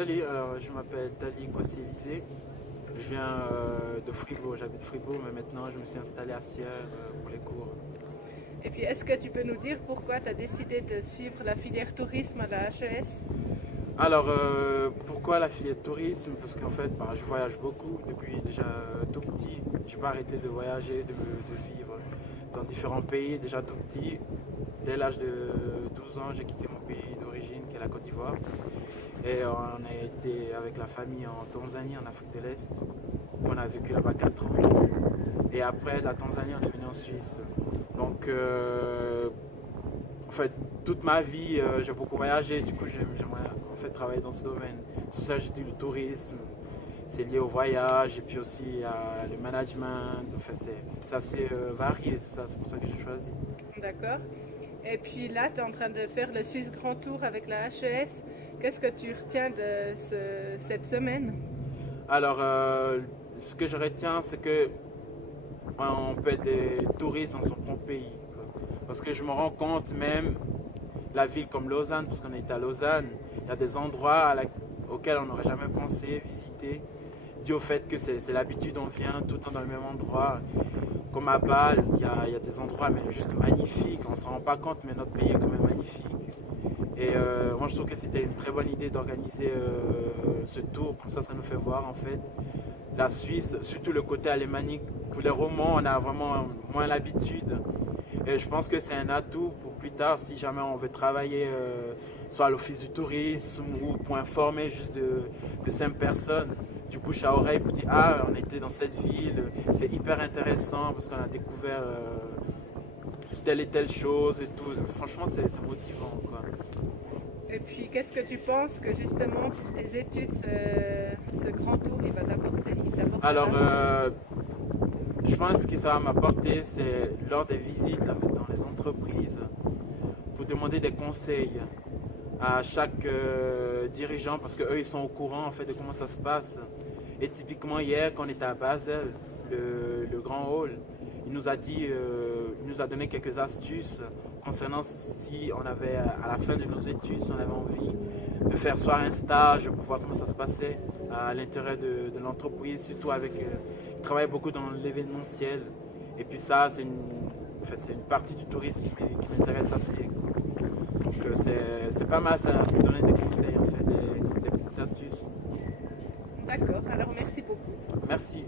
Salut, je m'appelle Tali Kwasi-Élysée. Je viens de Fribourg, j'habite Fribourg, mais maintenant je me suis installé à Sierre pour les cours. Et puis, est-ce que tu peux nous dire pourquoi tu as décidé de suivre la filière tourisme à la HES? Alors, pourquoi la filière de tourisme? Parce qu'en fait, je voyage beaucoup depuis déjà tout petit. Je n'ai pas arrêté de voyager, de vivre dans différents pays déjà tout petit. Dès l'âge de 12 ans, j'ai quitté mon pays d'origine, qui est la Côte d'Ivoire. Et on a été avec la famille en Tanzanie, en Afrique de l'Est. On a vécu là-bas 4 ans. Et après la Tanzanie, on est venu en Suisse. Donc, en fait, toute ma vie, j'ai beaucoup voyagé. Du coup, j'aimerais en fait travailler dans ce domaine. Tout ça, j'ai dit le tourisme. C'est lié au voyage et puis aussi à le management. Enfin, c'est assez varié, c'est pour ça que j'ai choisi. D'accord. Et puis là, tu es en train de faire le Suisse Grand Tour avec la HES. Qu'est-ce que tu retiens de cette semaine? Alors, ce que je retiens, c'est que on peut être des touristes dans son propre pays, quoi. Parce que je me rends compte, même la ville comme Lausanne, parce qu'on est à Lausanne, il y a des endroits auxquels on n'aurait jamais pensé visiter, dû au fait que c'est l'habitude, on vient tout le temps dans le même endroit. Comme à Bâle, il y a des endroits mais juste magnifiques, on ne s'en rend pas compte, mais notre pays est quand même magnifique. Et moi je trouve que c'était une très bonne idée d'organiser ce tour, comme ça nous fait voir en fait la Suisse, surtout le côté alémanique. Pour les romans, on a vraiment moins l'habitude. Et je pense que c'est un atout pour plus tard si jamais on veut travailler soit à l'office du tourisme ou pour informer juste de 5 personnes. Du bouche à oreille pour dire ah on était dans cette ville, c'est hyper intéressant parce qu'on a découvert telle et telle chose et tout. Franchement c'est motivant quoi. Et puis, qu'est-ce que tu penses que justement pour tes études, ce grand tour, il va t'apporter? Il t'apportera? Alors je pense que ça va m'apporter c'est lors des visites dans les entreprises pour demander des conseils à chaque dirigeant parce qu'eux ils sont au courant en fait de comment ça se passe. Et typiquement hier quand on était à Basel, le grand hall, il nous a dit, il nous a donné quelques astuces concernant si on avait à la fin de nos études, si on avait envie de faire soit un stage pour voir comment ça se passait à l'intérieur de l'entreprise, surtout avec, il travaille beaucoup dans l'événementiel. Et puis ça c'est c'est une partie du tourisme qui m'intéresse assez, quoi. Donc c'est pas mal, ça nous donner des conseils, en fait, des petites astuces. D'accord, alors merci beaucoup. Merci.